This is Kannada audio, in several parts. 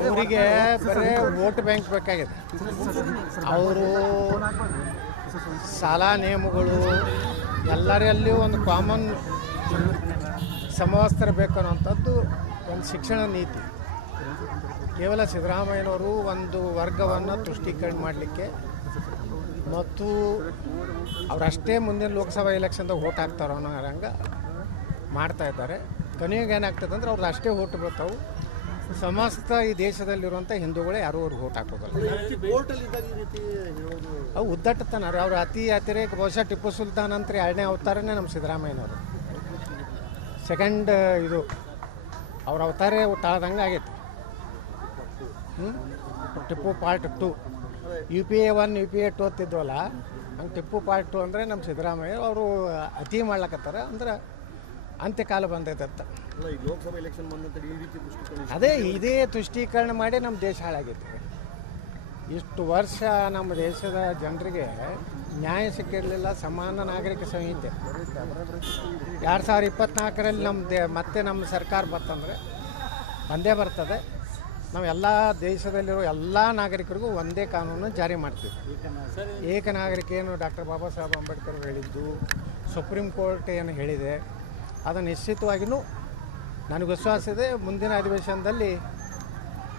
ಅವರಿಗೆ ಬರೀ ವೋಟ್ ಬ್ಯಾಂಕ್ ಬೇಕಾಗಿದೆ. ಅವರು ಸಾಲ ನಿಯಮಗಳು ಎಲ್ಲರಲ್ಲಿಯೂ ಒಂದು ಕಾಮನ್ ಸಮವಸ್ತ್ರ ಬೇಕನ್ನುವಂಥದ್ದು ಒಂದು ಶಿಕ್ಷಣ ನೀತಿ. ಕೇವಲ ಸಿದ್ದರಾಮಯ್ಯನವರು ಒಂದು ವರ್ಗವನ್ನು ತುಷ್ಟೀಕರಣ ಮಾಡಲಿಕ್ಕೆ ಮತ್ತು ಅವರಷ್ಟೇ ಮುಂದಿನ ಲೋಕಸಭಾ ಎಲೆಕ್ಷನ್ದಾಗ ಓಟ್ ಹಾಕ್ತಾರೋ ಅನ್ನೋ ಹಂಗೆ ಮಾಡ್ತಾ ಇದ್ದಾರೆ. ಕೊನೆಗೆ ಏನಾಗ್ತದೆ ಅಂದ್ರೆ ಅವ್ರದ್ದು ಅಷ್ಟೇ ಓಟ್ ಬರ್ತಾವೆ. ಸಮಸ್ತ ಈ ದೇಶದಲ್ಲಿರುವಂಥ ಹಿಂದೂಗಳೇ ಯಾರೂ ಅವ್ರಿಗೆ ಓಟ್ ಹಾಕೋದಲ್ಲ. ಅವು ಉದ್ದಟ್ಟತನ ರೀ. ಅವ್ರು ಅತಿ ಅತಿರೇಕ ಬಹುಶಃ ಟಿಪ್ಪು ಸುಲ್ತಾನ್ ಅಂತ ಎರಡನೇ ಅವತಾರನೇ ನಮ್ಮ ಸಿದ್ದರಾಮಯ್ಯನವರು. ಸೆಕೆಂಡ್ ಇದು ಅವ್ರ ಅವತಾರೇ ತಾಳ್ದಂಗೆ ಆಗೈತೆ. ಹ್ಞೂ Tippu part two U P A one U P A two ಅಂತಿದ್ವಲ್ಲ ಹಂಗೆ ಟಿಪ್ಪು ಪಾರ್ಟ್ ಟು ಅಂದರೆ ನಮ್ಮ ಸಿದ್ದರಾಮಯ್ಯ ಅವರು ಅತಿ ಮಾಡ್ಲಕತ್ತಾರ. ಅಂದ್ರೆ ಅಂತ್ಯಕಾಲ ಬಂದೈತೆ ಅಂತ. ಲೋಕಸಭಾ ಎಲೆಕ್ಷನ್ ಅದೇ ಇದೇ ತುಷ್ಟೀಕರಣ ಮಾಡಿ ನಮ್ಮ ದೇಶ ಹಾಳಾಗೈತೆ. ಇಷ್ಟು ವರ್ಷ ನಮ್ಮ ದೇಶದ ಜನರಿಗೆ ನ್ಯಾಯ ಸಿಕ್ಕಿರಲಿಲ್ಲ ಸಮಾನ ನಾಗರಿಕ ಸಂಹಿತೆ. ಎರಡು ಸಾವಿರದ ಇಪ್ಪತ್ನಾಲ್ಕರಲ್ಲಿ ನಮ್ಮ ದೇ ಮತ್ತೆ ನಮ್ಮ ಸರ್ಕಾರ ಬರ್ತಂದರೆ ಬಂದೇ ಬರ್ತದೆ. ನಾವು ಎಲ್ಲ ದೇಶದಲ್ಲಿರೋ ಎಲ್ಲ ನಾಗರಿಕರಿಗೂ ಒಂದೇ ಕಾನೂನು ಜಾರಿ ಮಾಡ್ತೀವಿ. ಏಕ ನಾಗರಿಕ ಡಾಕ್ಟರ್ ಬಾಬಾ ಸಾಹೇಬ್ ಅಂಬೇಡ್ಕರ್ ಹೇಳಿದ್ದು, ಸುಪ್ರೀಂ ಕೋರ್ಟ್ ಏನು ಹೇಳಿದೆ, ಅದು ನಿಶ್ಚಿತವಾಗಿಯೂ ನನಗೆ ವಿಶ್ವಾಸ ಇದೆ, ಮುಂದಿನ ಅಧಿವೇಶನದಲ್ಲಿ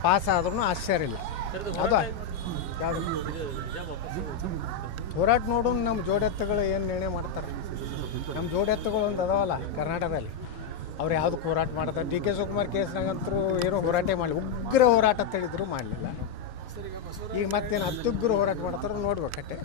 ಪಾಸ್ ಆದ್ರೂ ಆಶ್ಚರ್ಯ ಇಲ್ಲ. ಅದು ಹೋರಾಟ ನೋಡು, ನಮ್ಮ ಜೋಡೆತ್ತುಗಳು ಏನು ನಿರ್ಣಯ ಮಾಡ್ತಾರೆ? ನಮ್ಮ ಜೋಡೆತ್ತುಗಳು ಒಂದು ಅದಾವಲ್ಲ ಕರ್ನಾಟಕದಲ್ಲಿ. ಅವ್ರು ಯಾವ್ದು ಹೋರಾಟ ಮಾಡ್ತಾರೆ? ಡಿ ಕೆ ಶಿವಕುಮಾರ್ ಕೇಸ್ನಾಗಂತೂ ಏನೋ ಹೋರಾಟ ಮಾಡಲಿ. ಉಗ್ರ ಹೋರಾಟ ಅಂತ ಹೇಳಿದ್ರು ಮಾಡಲಿಲ್ಲ. ಈಗ ಮತ್ತೇನು ಉಗ್ರ ಹೋರಾಟ ಮಾಡ್ತಾರೋ ನೋಡ್ಬೇಕಟ್ಟೆ